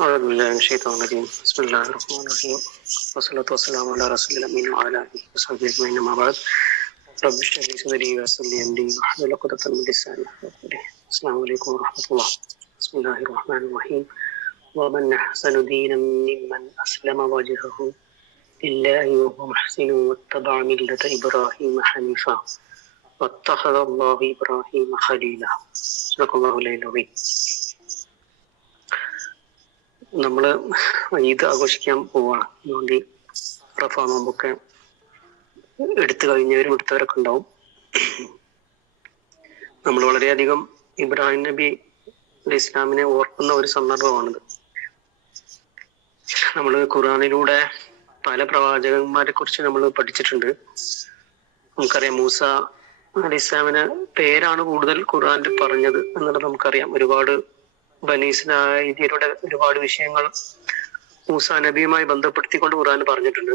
أعوذ بالله من الشيطان الرجيم. بسم الله الرحمن الرحيم. والصلاة والسلام على رسول الأمين وعلى آله وصحبه أجمعين أما بعد. رب اشرح لي صدري ويسر لي أمري. واحلل عقدة من لساني السلام عليكم ورحمة الله. بسم الله الرحمن الرحيم. ومن أحسن دينا ممن أسلم وجهه لله وهو محسن واتبع ملة إبراهيم حنيفا. واتخذ الله إبراهيم خليلا. صدق الله العظيم. നമ്മൾ ഈദ് ആഘോഷിക്കാൻ പോവാണ്. അതുകൊണ്ട് റഫ നോമ്പൊക്കെ എടുത്തു കഴിഞ്ഞവരും എടുത്തവരൊക്കെ ഉണ്ടാവും. നമ്മൾ വളരെയധികം ഇബ്രാഹിം നബി അലി ഇസ്ലാമിനെ ഓർക്കുന്ന ഒരു സന്ദർഭമാണിത്. നമ്മൾ ഖുറാനിലൂടെ പല പ്രവാചകന്മാരെ കുറിച്ച് നമ്മൾ പഠിച്ചിട്ടുണ്ട്. നമുക്കറിയാം മൂസ അലി ഇസ്ലാമിന് പേരാണ് കൂടുതൽ ഖുറാനിൽ പറഞ്ഞത് എന്നുള്ളത് നമുക്കറിയാം. ഒരുപാട് ബനീസിനായിയുടെ ഒരുപാട് വിഷയങ്ങൾ മൂസ നബിയുമായി ബന്ധപ്പെടുത്തിക്കൊണ്ട് ഖുർആൻ പറഞ്ഞിട്ടുണ്ട്.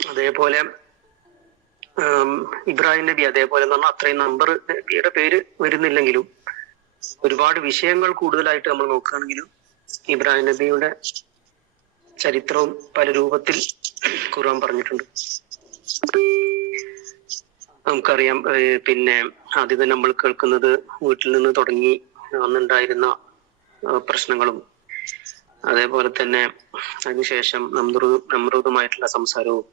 അതേപോലെ ഇബ്രാഹിം നബി അതേപോലെ എന്ന് പറഞ്ഞാൽ അത്രയും നമ്പർ നബിയുടെ പേര് വരുന്നില്ലെങ്കിലും ഒരുപാട് വിഷയങ്ങൾ കൂടുതലായിട്ട് നമ്മൾ നോക്കുകയാണെങ്കിലും ഇബ്രാഹിം നബിയുടെ ചരിത്രവും പല രൂപത്തിൽ ഖുർആൻ പറഞ്ഞിട്ടുണ്ട്. നമുക്കറിയാം പിന്നെ ആദ്യം നമ്മൾ കേൾക്കുന്നത് വീട്ടിൽ നിന്ന് തുടങ്ങി അന്നുണ്ടായിരുന്ന പ്രശ്നങ്ങളും. അതേപോലെ തന്നെ അതിനുശേഷം നമ്രൂ നമ്രൂതമായിട്ടുള്ള സംസാരവും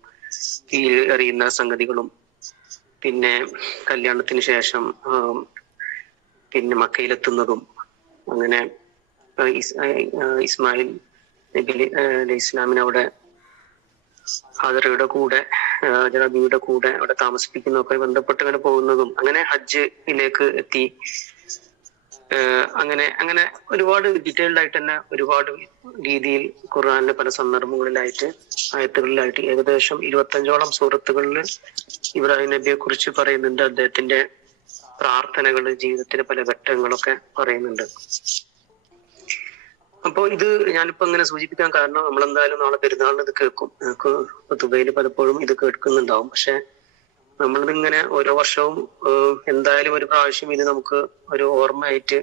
ഈ അറിയുന്ന സംഗതികളും പിന്നെ കല്യാണത്തിന് ശേഷം പിന്നെ മക്കയിലെത്തുന്നതും അങ്ങനെ ഇസ്മായിൽ നബി അലി- ഇസ്ലാമിന് അവിടെ ഹാദറയുടെ കൂടെ ജനബിയുടെ കൂടെ അവിടെ താമസിപ്പിക്കുന്നതൊക്കെ ബന്ധപ്പെട്ട് അങ്ങനെ പോകുന്നതും അങ്ങനെ ഹജ്ജിലേക്ക് എത്തി. അങ്ങനെ അങ്ങനെ ഒരുപാട് ഡീറ്റെയിൽഡ് ആയിട്ട് തന്നെ ഒരുപാട് രീതിയിൽ ഖുർആനിലെ പല സന്ദർഭങ്ങളിലായിട്ട് ആയത്തുകളിലായിട്ട് ഏകദേശം ഇരുപത്തഞ്ചോളം സൂറത്തുകളിൽ ഇബ്രാഹിം നബിയെ കുറിച്ച് പറയുന്നുണ്ട്. അദ്ദേഹത്തിന്റെ പ്രാർത്ഥനകൾ ജീവിതത്തിലെ പല ഘട്ടങ്ങളൊക്കെ പറയുന്നുണ്ട്. അപ്പോ ഇത് ഞാനിപ്പോ ഇങ്ങനെ സൂചിപ്പിക്കാൻ കാരണം നമ്മൾ എന്തായാലും നാളെ പെരുന്നാളിന് ഇത് കേൾക്കും. ദുബൈയിൽ പലപ്പോഴും ഇത് കേൾക്കുന്നുണ്ടാവും. പക്ഷെ നമ്മളിതിങ്ങനെ ഓരോ വർഷവും എന്തായാലും ഒരു പ്രാവശ്യം ഇത് നമുക്ക് ഒരു ഓർമ്മയായിട്ട്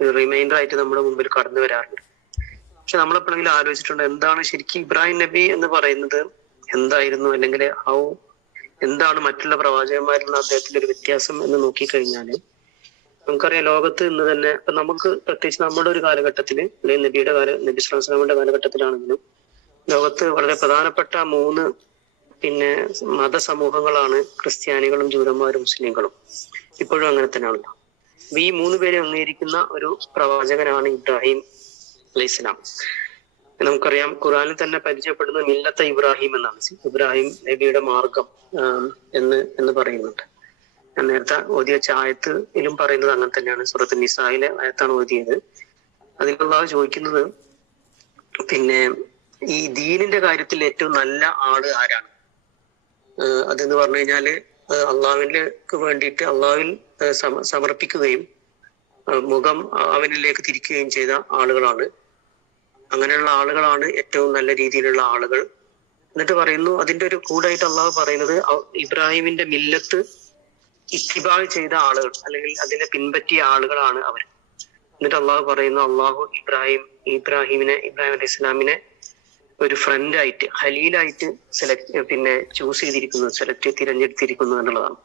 റിമൈൻഡർ ആയിട്ട് നമ്മുടെ മുമ്പിൽ കടന്നു വരാറുണ്ട്. പക്ഷെ നമ്മൾ നമ്മളെപ്പോഴെങ്കിലും ആലോചിച്ചിട്ടുണ്ട് എന്താണ് ശരിക്കും ഇബ്രാഹിം നബി എന്ന് പറയുന്നത്? എന്തായിരുന്നു? അല്ലെങ്കിൽ ഔ എന്താണ് മറ്റുള്ള പ്രവാചകന്മാരിൽ നിന്ന് അദ്ദേഹത്തിന്റെ ഒരു വ്യത്യാസം എന്ന് നോക്കിക്കഴിഞ്ഞാൽ നമുക്കറിയാം ലോകത്ത് ഇന്ന് തന്നെ ഇപ്പൊ നമുക്ക് പ്രത്യേകിച്ച് നമ്മുടെ ഒരു കാലഘട്ടത്തിൽ അല്ലെങ്കിൽ നബിയുടെ കാല നബി സ്വലാമിന്റെ കാലഘട്ടത്തിലാണെങ്കിലും ലോകത്ത് വളരെ പ്രധാനപ്പെട്ട മൂന്ന് പിന്നെ മതസമൂഹങ്ങളാണ് ക്രിസ്ത്യാനികളും ജൂതന്മാരും മുസ്ലിങ്ങളും. ഇപ്പോഴും അങ്ങനെ തന്നെയാണല്ലോ. ഈ മൂന്ന് പേരെ അംഗീകരിക്കുന്ന ഒരു പ്രവാചകനാണ് ഇബ്രാഹിം അലൈഹി ഇസ്ലാം നമുക്കറിയാം ഖുറാനിൽ തന്നെ പരിചയപ്പെടുന്ന മില്ലത്ത ഇബ്രാഹിം എന്നാണ്. ഇബ്രാഹിം നബിയുടെ മാർഗം എന്ന് എന്ന് പറയുന്നുണ്ട്. ഞാൻ നേരത്തെ ഓതിയ ചായത്തിലും പറയുന്നത് അങ്ങനെ തന്നെയാണ്. സുറത്ത് നിസായിലെ ആയത്താണ് ഓതിയത്. അതിലുള്ള ചോദിക്കുന്നത് പിന്നെ ഈ ദീനിന്റെ കാര്യത്തിൽ ഏറ്റവും നല്ല ആൾ ആരാണ്? അതെന്ന് പറഞ്ഞു കഴിഞ്ഞാൽ അള്ളാഹുവിലേക്ക് വേണ്ടിയിട്ട് അള്ളാഹുവിൽ സമർപ്പിക്കുകയും മുഖം അവനിലേക്ക് തിരിക്കുകയും ചെയ്ത ആളുകളാണ്. അങ്ങനെയുള്ള ആളുകളാണ് ഏറ്റവും നല്ല രീതിയിലുള്ള ആളുകൾ. എന്നിട്ട് പറയുന്നു അതിന്റെ ഒരു കൂടായിട്ട് അള്ളാഹു പറയുന്നത് ഇബ്രാഹിമിന്റെ മില്ലത്ത് ഇത്തിബാൾ ചെയ്ത ആളുകൾ അല്ലെങ്കിൽ അതിനെ പിൻപറ്റിയ ആളുകളാണ് അവർ. എന്നിട്ട് അള്ളാഹു പറയുന്നു അള്ളാഹു ഇബ്രാഹിം ഇബ്രാഹിമിനെ ഇബ്രാഹിം അലൈഹി ഇസ്ലാമിനെ ഒരു ഫ്രണ്ടായിട്ട് ഹലീലായിട്ട് സെലക്ട് പിന്നെ ചൂസ് ചെയ്തിരിക്കുന്നു സെലക്ട് തിരഞ്ഞെടുത്തിരിക്കുന്നു എന്നുള്ളതാണ്.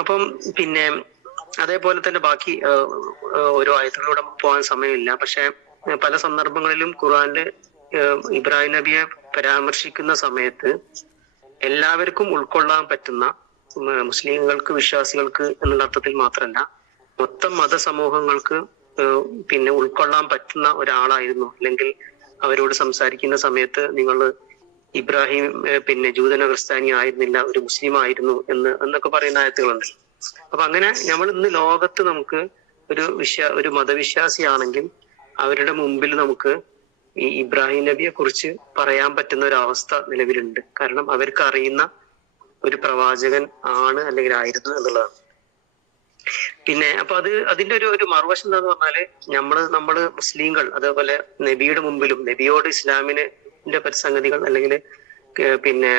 അപ്പം പിന്നെ അതേപോലെ തന്നെ ബാക്കി ഓരോ ആയത്തിലൂടെ പോകാൻ സമയമില്ല. പക്ഷെ പല സന്ദർഭങ്ങളിലും ഖുറാനിൽ ഇബ്രാഹിം നബിയെ പരാമർശിക്കുന്ന സമയത്ത് എല്ലാവർക്കും ഉൾക്കൊള്ളാൻ പറ്റുന്ന മുസ്ലിങ്ങൾക്ക് വിശ്വാസികൾക്ക് എന്നുള്ള അർത്ഥത്തിൽ മാത്രമല്ല മൊത്തം മതസമൂഹങ്ങൾക്ക് പിന്നെ ഉൾക്കൊള്ളാൻ പറ്റുന്ന ഒരാളായിരുന്നു. അല്ലെങ്കിൽ അവരോട് സംസാരിക്കുന്ന സമയത്ത് നിങ്ങൾ ഇബ്രാഹിം പിന്നെ ജൂതനോ ക്രിസ്ത്യാനിയോ ആയിരുന്നില്ല ഒരു മുസ്ലിം ആയിരുന്നു എന്ന് എന്നൊക്കെ പറയുന്ന ആയത്തുകളുണ്ട്. അപ്പൊ അങ്ങനെ നമ്മൾ ഇന്ന് ലോകത്ത് നമുക്ക് ഒരു വിശ്വാ ഒരു മതവിശ്വാസിയാണെങ്കിൽ അവരുടെ മുമ്പിൽ നമുക്ക് ഈ ഇബ്രാഹിം നബിയെ കുറിച്ച് പറയാൻ പറ്റുന്ന ഒരു അവസ്ഥ നിലവിലുണ്ട്. കാരണം അവർക്ക് അറിയുന്ന ഒരു പ്രവാചകൻ ആണ് അല്ലെങ്കിൽ ആയിരുന്നു എന്നുള്ളതാണ്. പിന്നെ അപ്പൊ അത് അതിന്റെ ഒരു ഒരു മറുവശം എന്താന്ന് പറഞ്ഞാൽ നമ്മൾ നമ്മൾ മുസ്ലിങ്ങൾ അതേപോലെ നബിയുടെ മുമ്പിലും നബിയോട് ഇസ്ലാമിന് പരിസംഗതികൾ അല്ലെങ്കിൽ പിന്നെ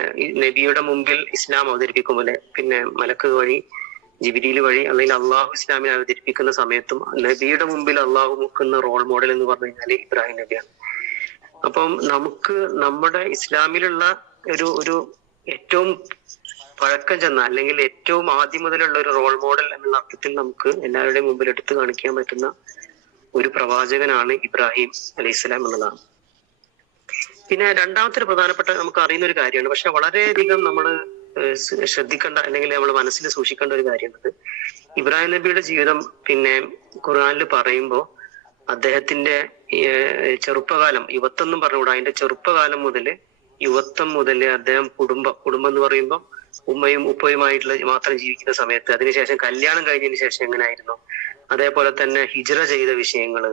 നബിയുടെ മുമ്പിൽ ഇസ്ലാം അവതരിപ്പിക്കും അല്ലെ പിന്നെ മലക്ക് വഴി ജിബിരിയിൽ വഴി അല്ലെങ്കിൽ അള്ളാഹു ഇസ്ലാമിനെ അവതരിപ്പിക്കുന്ന സമയത്തും നബിയുടെ മുമ്പിൽ അള്ളാഹു മുക്കുന്ന റോൾ മോഡൽ എന്ന് പറഞ്ഞു കഴിഞ്ഞാൽ ഇബ്രാഹിം നബിയാണ്. അപ്പം നമുക്ക് നമ്മുടെ ഇസ്ലാമിലുള്ള ഒരു ഒരു ഏറ്റവും പഴക്കം ചെന്ന അല്ലെങ്കിൽ ഏറ്റവും ആദ്യം മുതലുള്ള ഒരു റോൾ മോഡൽ എന്നുള്ള അർത്ഥത്തിൽ നമുക്ക് എല്ലാവരുടെയും മുമ്പിൽ എടുത്തു കാണിക്കാൻ പറ്റുന്ന ഒരു പ്രവാചകനാണ് ഇബ്രാഹിം അലൈഹി സ്വലാം എന്നുള്ളതാണ്. പിന്നെ രണ്ടാമത്തെ ഒരു പ്രധാനപ്പെട്ട നമുക്ക് അറിയുന്ന ഒരു കാര്യമാണ്. പക്ഷെ വളരെയധികം നമ്മൾ ശ്രദ്ധിക്കേണ്ട അല്ലെങ്കിൽ നമ്മൾ മനസ്സിൽ സൂക്ഷിക്കേണ്ട ഒരു കാര്യമുണ്ട്. ഇബ്രാഹിം നബിയുടെ ജീവിതം പിന്നെ ഖുർആാനിൽ പറയുമ്പോൾ അദ്ദേഹത്തിന്റെ ചെറുപ്പകാലം യുവത്വം എന്നും പറഞ്ഞുകൂടാ അതിന്റെ ചെറുപ്പകാലം മുതൽ യുവത്വം മുതൽ അദ്ദേഹം കുടുംബം കുടുംബം എന്ന് പറയുമ്പോൾ ഉമ്മയും ഉപ്പയുമായിട്ടുള്ള മാത്രം ജീവിക്കുന്ന സമയത്ത് അതിനുശേഷം കല്യാണം കഴിഞ്ഞതിന് ശേഷം എങ്ങനെയായിരുന്നു അതേപോലെ തന്നെ ഹിജറ ചെയ്ത വിഷയങ്ങൾ.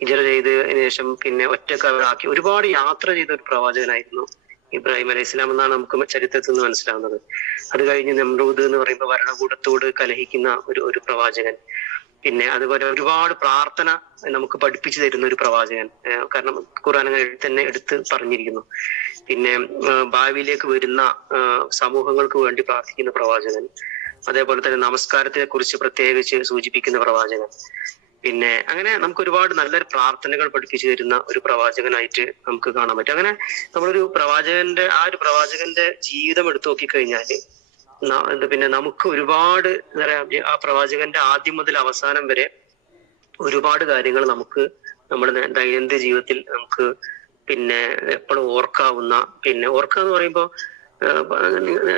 ഹിജറ ചെയ്തതിനു ശേഷം പിന്നെ ഒറ്റക്കാക്കി ഒരുപാട് യാത്ര ചെയ്ത ഒരു പ്രവാചകനായിരുന്നു ഇബ്രാഹിം അലൈഹി ഇസ്ലാം എന്നാണ് നമുക്ക് ചരിത്രത്തിൽ നിന്ന് മനസ്സിലാവുന്നത്. അത് കഴിഞ്ഞ് നമ്രൂദ് എന്ന് പറയുമ്പോൾ ഭരണകൂടത്തോട് കലഹിക്കുന്ന ഒരു ഒരു പ്രവാചകൻ. പിന്നെ അതുപോലെ ഒരുപാട് പ്രാർത്ഥന നമുക്ക് പഠിപ്പിച്ചു തരുന്ന ഒരു പ്രവാചകൻ കാരണം ഖുർആൻ തന്നെ എടുത്ത് പറഞ്ഞിരിക്കുന്നു. പിന്നെ ഭാവിയിലേക്ക് വരുന്ന സമൂഹങ്ങൾക്ക് വേണ്ടി പ്രാർത്ഥിക്കുന്ന പ്രവാചകൻ അതേപോലെ തന്നെ നമസ്കാരത്തെ കുറിച്ച് പ്രത്യേകിച്ച് സൂചിപ്പിക്കുന്ന പ്രവാചകൻ. പിന്നെ അങ്ങനെ നമുക്ക് ഒരുപാട് നല്ലൊരു പ്രാർത്ഥനകൾ പഠിപ്പിച്ചു തരുന്ന ഒരു പ്രവാചകനായിട്ട് നമുക്ക് കാണാൻ പറ്റും. അങ്ങനെ നമ്മളൊരു പ്രവാചകന്റെ ആ ഒരു പ്രവാചകന്റെ ജീവിതം എടുത്തു നോക്കിക്കഴിഞ്ഞാൽ പിന്നെ നമുക്ക് ഒരുപാട് എന്താ പറയാ ആ പ്രവാചകന്റെ ആദ്യം മുതൽ അവസാനം വരെ ഒരുപാട് കാര്യങ്ങൾ നമുക്ക് നമ്മുടെ ദൈനംദിന ജീവിതത്തിൽ നമുക്ക് പിന്നെ എപ്പോഴും ഓർക്കാവുന്ന പിന്നെ ഓർക്കുക എന്ന് പറയുമ്പോൾ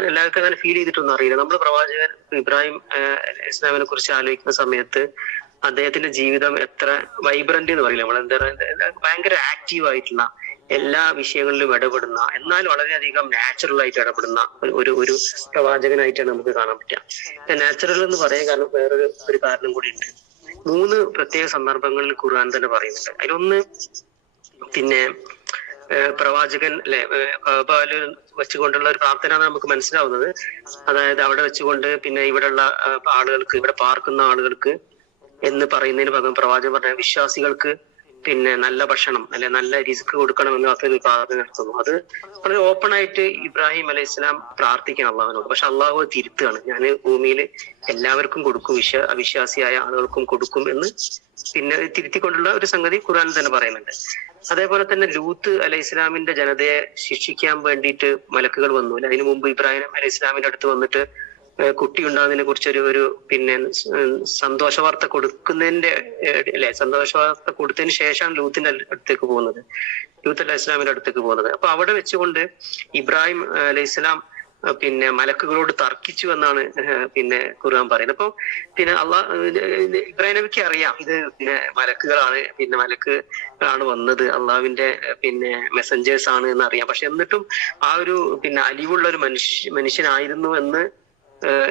എല്ലാവർക്കും അങ്ങനെ ഫീൽ ചെയ്തിട്ടൊന്നും അറിയില്ല. നമ്മൾ പ്രവാചകൻ ഇബ്രാഹിം ഇസ്ലാമിനെ കുറിച്ച് ആലോചിക്കുന്ന സമയത്ത് അദ്ദേഹത്തിന്റെ ജീവിതം എത്ര വൈബ്രന്റ് എന്ന് പറയില്ല. നമ്മൾ എന്താ ഭയങ്കര ആക്റ്റീവ് ആയിട്ടുള്ള എല്ലാ വിഷയങ്ങളിലും ഇടപെടുന്ന എന്നാൽ വളരെയധികം നാച്ചുറൽ ആയിട്ട് ഇടപെടുന്ന ഒരു- ഒരു പ്രവാചകനായിട്ടാണ് നമുക്ക് കാണാൻ പറ്റുക. നാച്ചുറൽ എന്ന് പറയാൻ കാരണം വേറൊരു ഒരു കാരണം കൂടി ഉണ്ട്. മൂന്ന് പ്രത്യേക സന്ദർഭങ്ങളിൽ ഖുർആൻ തന്നെ പറയുന്നുണ്ട്. അതിലൊന്ന് പിന്നെ പ്രവാചകൻ അല്ലെ വെച്ചുകൊണ്ടുള്ള ഒരു പ്രാർത്ഥന നമുക്ക് മനസ്സിലാവുന്നത്. അതായത് അവിടെ വെച്ചുകൊണ്ട് പിന്നെ ഇവിടെയുള്ള ആളുകൾക്ക് ഇവിടെ പാർക്കുന്ന ആളുകൾക്ക് എന്ന് പറയുന്നതിന് പകരം പ്രവാചകൻ പറഞ്ഞ വിശ്വാസികൾക്ക് പിന്നെ നല്ല ഭക്ഷണം അല്ലെ നല്ല റിസ്ക് കൊടുക്കണമെന്ന് അത്ര പ്രാർത്ഥന നടത്തുന്നു അത് വളരെ ഓപ്പൺ ആയിട്ട് ഇബ്രാഹിം അലൈഹി ഇസ്ലാം പ്രാർത്ഥിക്കണം അള്ളാഹുവിനോട്. പക്ഷെ അള്ളാഹു തിരുത്തുകയാണ്. ഞാൻ ഭൂമിയിൽ എല്ലാവർക്കും കൊടുക്കും വിശ്വ അവിശ്വാസിയായ ആളുകൾക്കും കൊടുക്കും എന്ന് പിന്നെ തിരുത്തിക്കൊണ്ടുള്ള ഒരു സംഗതി ഖുർആൻ തന്നെ പറയുന്നുണ്ട്. അതേപോലെ തന്നെ ലൂത്ത് അലൈഹി ഇസ്ലാമിന്റെ ജനതയെ ശിക്ഷിക്കാൻ വേണ്ടിയിട്ട് മലക്കുകൾ വന്നു. അതിനു മുമ്പ് ഇബ്രാഹിം അലൈഹി ഇസ്ലാമിന്റെ അടുത്ത് വന്നിട്ട് കുട്ടി ഉണ്ടാകുന്നതിനെ കുറിച്ച് ഒരു പിന്നെ സന്തോഷ വാർത്ത കൊടുക്കുന്നതിന്റെ അല്ലെ സന്തോഷ വാർത്ത കൊടുത്തതിന് ശേഷമാണ് ലൂത്തിന്റെ അടുത്തേക്ക് പോകുന്നത്. ലൂത്ത് അലൈഹി ഇസ്ലാമിന്റെ അടുത്തേക്ക് പോകുന്നത്. അപ്പൊ അവിടെ വെച്ചുകൊണ്ട് ഇബ്രാഹിം അലൈഹി ഇസ്ലാം പിന്നെ മലക്കുകളോട് തർക്കിച്ചു എന്നാണ് പിന്നെ ഖുർആൻ പറയുന്നത്. അപ്പൊ പിന്നെ അള്ളാഹ് ഇബ്രാഹിം നബിക്ക് അറിയാം ഇത് പിന്നെ മലക്കുകളാണ് പിന്നെ മലക്ക് ആണ് വന്നത് അള്ളാഹുവിന്റെ പിന്നെ മെസ്സഞ്ചേഴ്സ് ആണ് എന്ന് അറിയാം പക്ഷെ എന്നിട്ടും ആ ഒരു പിന്നെ അലിവുള്ള ഒരു മനുഷ്യ മനുഷ്യനായിരുന്നു എന്ന്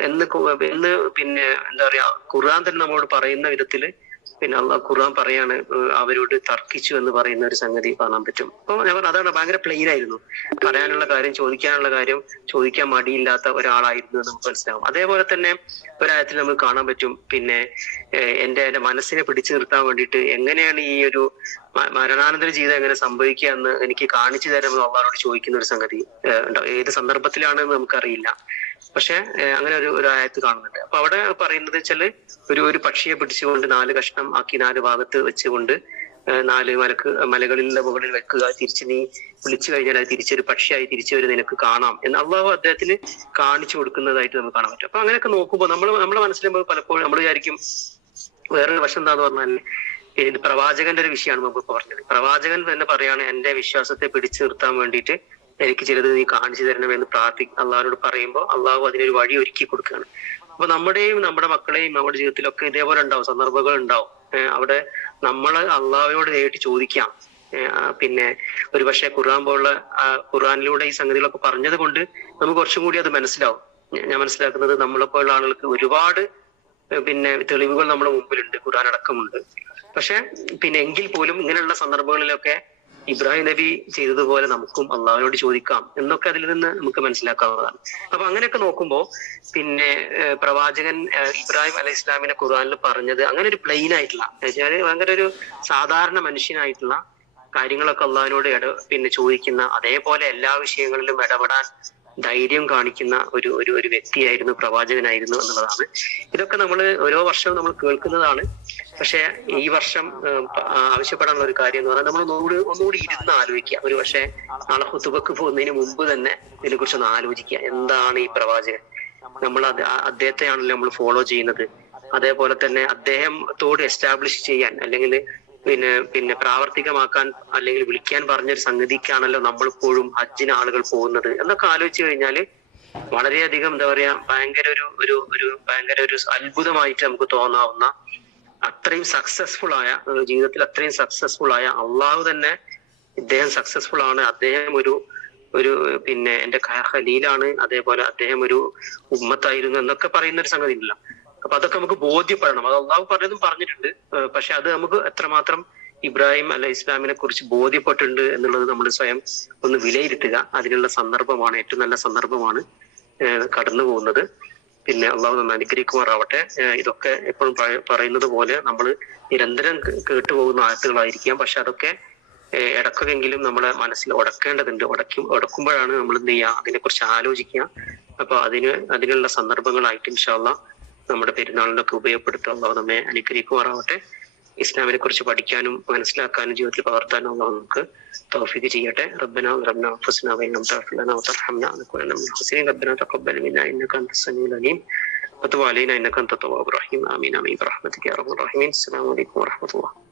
എന്ന് എന്ന് പിന്നെ എന്താ പറയാ ഖുർആൻ തന്നെ നമ്മളോട് പറയുന്ന വിധത്തിൽ പിന്നെ അള്ളാഹ് ഖുർആൻ പറയാണ് അവരോട് തർക്കിച്ചു എന്ന് പറയുന്ന ഒരു സംഗതി കാണാൻ പറ്റും. അപ്പൊ ഞാൻ പറഞ്ഞു അതാണ് ഭയങ്കര പ്ലെയിൻ ആയിരുന്നു. പറയാനുള്ള കാര്യം ചോദിക്കാനുള്ള കാര്യം ചോദിക്കാൻ മടിയില്ലാത്ത ഒരാളായിരുന്നു എന്ന് നമുക്ക് മനസ്സിലാവും. അതേപോലെ തന്നെ ഒരായത്തിൽ നമുക്ക് കാണാൻ പറ്റും പിന്നെ എന്റെ എന്റെ മനസ്സിനെ പിടിച്ചു നിർത്താൻ വേണ്ടിയിട്ട് എങ്ങനെയാണ് ഈ ഒരു മരണാനന്തര ജീവിതം എങ്ങനെ സംഭവിക്കുക എന്ന് എനിക്ക് കാണിച്ചു തരാൻ അള്ളാഹിനോട് ചോദിക്കുന്ന ഒരു സംഗതി ഉണ്ടാവും ഏത് സന്ദർഭത്തിലാണെന്ന് നമുക്കറിയില്ല. പക്ഷെ അങ്ങനെ ഒരു ഒരു ആയത്ത് കാണുന്നുണ്ട്. അപ്പൊ അവിടെ പറയുന്നത് വെച്ചാൽ ഒരു ഒരു പക്ഷിയെ പിടിച്ചുകൊണ്ട് നാല് കഷ്ണം ആക്കി നാല് ഭാഗത്ത് വെച്ചുകൊണ്ട് നാല് മലക്ക് മലകളിലെ മുകളിൽ വെക്കുക തിരിച്ച് നീ വിളിച്ചു കഴിഞ്ഞാൽ അത് തിരിച്ചൊരു പക്ഷിയായി തിരിച്ചു വരെ നിനക്ക് കാണാം എന്ന് അള്ളാഹു അദ്ദേഹത്തിന് കാണിച്ചു കൊടുക്കുന്നതായിട്ട് നമുക്ക് കാണാൻ പറ്റും. അപ്പൊ അങ്ങനെയൊക്കെ നോക്കുമ്പോൾ നമ്മൾ നമ്മുടെ മനസ്സിൽ പലപ്പോഴും നമ്മൾ വിചാരിക്കും വേറൊരു വശം എന്താന്ന് പറഞ്ഞാൽ പ്രവാചകന്റെ ഒരു വിഷയമാണ് ഇപ്പൊ പറഞ്ഞത്. പ്രവാചകൻ തന്നെ പറയാണ് എന്റെ വിശ്വാസത്തെ പിടിച്ചു നിർത്താൻ വേണ്ടിയിട്ട് എനിക്ക് ചിലത് നീ കാണിച്ചു തരണമെന്ന് പ്രാർത്ഥി അള്ളാഹിനോട് പറയുമ്പോൾ അള്ളാഹു അതിനൊരു വഴി ഒരുക്കി കൊടുക്കുകയാണ്. അപ്പൊ നമ്മുടെയും നമ്മുടെ മക്കളെയും നമ്മുടെ ജീവിതത്തിലൊക്കെ ഇതേപോലെ ഉണ്ടാവും സന്ദർഭങ്ങൾ ഉണ്ടാവും. അവിടെ നമ്മൾ അള്ളാഹുവിനോട് നേരിട്ട് ചോദിക്കാം. പിന്നെ ഒരു പക്ഷേ ഖുർആൻ പോലുള്ള ഖുർആാനിലൂടെ ഈ സംഗതികളൊക്കെ പറഞ്ഞത് കൊണ്ട് നമുക്ക് കുറച്ചും കൂടി അത് മനസ്സിലാവും. ഞാൻ- മനസ്സിലാക്കുന്നത് നമ്മളെ പോലുള്ള ആളുകൾക്ക് ഒരുപാട് പിന്നെ തെളിവുകൾ നമ്മുടെ മുമ്പിലുണ്ട് ഖുർആൻ അടക്കമുണ്ട്. പക്ഷെ പിന്നെ എങ്കിൽ പോലും ഇങ്ങനെയുള്ള സന്ദർഭങ്ങളിലൊക്കെ ഇബ്രാഹിം നബി ചെയ്തതുപോലെ നമുക്കും അള്ളാഹുവിനോട് ചോദിക്കാം എന്നൊക്കെ അതിൽ നിന്ന് നമുക്ക് മനസ്സിലാക്കാവുന്നതാണ്. അപ്പൊ അങ്ങനെയൊക്കെ നോക്കുമ്പോൾ പിന്നെ പ്രവാചകൻ ഇബ്രാഹിം അലൈഹി ഇസ്ലാമിനെ ഖുർആാനിൽ പറഞ്ഞത് അങ്ങനെ ഒരു പ്ലെയിൻ ആയിട്ടുള്ള എന്നുവെച്ചാൽ ഭയങ്കര ഒരു സാധാരണ മനുഷ്യനായിട്ടുള്ള കാര്യങ്ങളൊക്കെ അള്ളാഹിനോട് ഇട പിന്നെ ചോദിക്കുന്ന അതേപോലെ എല്ലാ വിഷയങ്ങളിലും ഇടപെടാൻ ധൈര്യം കാണിക്കുന്ന ഒരു ഒരു ഒരു വ്യക്തിയായിരുന്നു പ്രവാചകനായിരുന്നു എന്നുള്ളതാണ്. ഇതൊക്കെ നമ്മൾ ഓരോ വർഷവും നമ്മൾ കേൾക്കുന്നതാണ്. പക്ഷെ ഈ വർഷം ആവശ്യപ്പെടാനുള്ള ഒരു കാര്യം എന്ന് പറഞ്ഞാൽ നമ്മൾ ഒന്നുകൂടി ഒന്നുകൂടി ഇരുന്ന് ആലോചിക്കുക. ഒരു പക്ഷേ നാളെ ഹുത്തുബക്ക് പോകുന്നതിന് മുമ്പ് തന്നെ ഇതിനെക്കുറിച്ച് ഒന്ന് ആലോചിക്കുക. എന്താണ് ഈ പ്രവാചകൻ? നമ്മൾ അദ്ദേഹത്തെയാണല്ലോ നമ്മൾ ഫോളോ ചെയ്യുന്നത്. അതേപോലെ തന്നെ അദ്ദേഹത്തോട് എസ്റ്റാബ്ലിഷ് ചെയ്യാൻ അല്ലെങ്കിൽ പിന്നെ പിന്നെ പ്രാവർത്തികമാക്കാൻ അല്ലെങ്കിൽ വിളിക്കാൻ പറഞ്ഞൊരു സംഗതിക്കാണല്ലോ നമ്മളിപ്പോഴും ഹജ്ജിന് ആളുകൾ പോകുന്നത് എന്നൊക്കെ ആലോചിച്ചു കഴിഞ്ഞാൽ വളരെയധികം എന്താ പറയാ ഭയങ്കര ഒരു ഒരു ഒരു ഭയങ്കര ഒരു അത്ഭുതമായിട്ട് നമുക്ക് തോന്നാവുന്ന അത്രയും സക്സസ്ഫുൾ ആയ ജീവിതത്തിൽ അത്രയും സക്സസ്ഫുൾ ആയ അള്ളാഹു തന്നെ ഇദ്ദേഹം സക്സസ്ഫുൾ ആണ്. അദ്ദേഹം ഒരു ഒരു പിന്നെ എന്റെ ഖലീലാണ്. അതേപോലെ അദ്ദേഹം ഒരു ഉമ്മത്തായിരുന്നു എന്നൊക്കെ പറയുന്ന ഒരു സംഗതി ഉണ്ടല്ലോ. അപ്പൊ അതൊക്കെ നമുക്ക് ബോധ്യപ്പെടണം. അത് അള്ളാഹു പലതും പറഞ്ഞിട്ടുണ്ട്. പക്ഷെ അത് നമുക്ക് എത്രമാത്രം ഇബ്രാഹിം അല്ല ഇസ്ലാമിനെ കുറിച്ച് ബോധ്യപ്പെട്ടിട്ടുണ്ട് എന്നുള്ളത് നമ്മൾ സ്വയം ഒന്ന് വിലയിരുത്തുക. അതിനുള്ള സന്ദർഭമാണ് ഏറ്റവും നല്ല സന്ദർഭമാണ് കടന്നു പോകുന്നത്. പിന്നെ അള്ളാഹു നന്ന് അനുഗ്രഹിക്കുമാറാവട്ടെ. ഇതൊക്കെ എപ്പോഴും പറയുന്നത് പോലെ നമ്മൾ നിരന്തരം കേട്ടുപോകുന്ന ആയത്തുകളായിരിക്കാം. പക്ഷെ അതൊക്കെ ഇടക്കെങ്കിലും നമ്മളെ മനസ്സിൽ ഉടക്കേണ്ടതുണ്ട് ഉടക്കും ഉടക്കുമ്പോഴാണ് നമ്മൾ എന്ത് ചെയ്യുക? അതിനെക്കുറിച്ച് ആലോചിക്കുക. അപ്പൊ അതിന് അതിനുള്ള സന്ദർഭങ്ങളായിട്ട് ഇൻഷാല്ല നമ്മുടെ പെരുന്നാളിനൊക്കെ ഉപയോഗപ്പെടുത്തുക അള്ളാഹു നമ്മെ അനുഗ്രഹിക്കുമാറാവട്ടെ ഇസ്ലാമിനെ കുറിച്ച് പഠിക്കാനും മനസ്സിലാക്കാനും ജീവിതത്തിൽ പകർത്താനും അള്ളാഹു നമുക്ക് توفيق جيته ربنا ضربنا انفسنا وان لم تغفر لنا وترحمنا لنكونن من الخاسرين ربنا تقبل منا انك انت السميع العليم وتب علينا انك انت التواب الرحيم امين امين برحمتك يا رب الراحمين السلام عليكم ورحمه الله